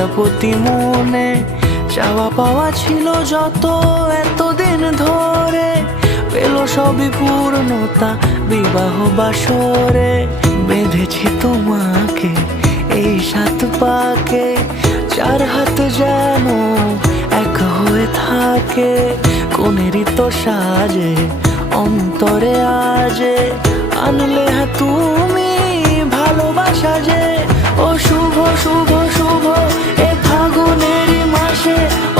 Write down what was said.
প্রজাপতি মনে চাওয়া পাওয়া ছিল যত এতদিন ধরে, পেল সবই পূর্ণতা বিবাহ বাসরে। বেঁধেছি তোমাকে এই 7 পাকে, 4 হাত যেন এক হয়ে থাকে। কোনেরই তো সাজে অন্তরে আজে আনলে তুমি ভালোবাসা যে। ও শুভ শুভ শুভ এ ফাগুনেরই মাসে, ও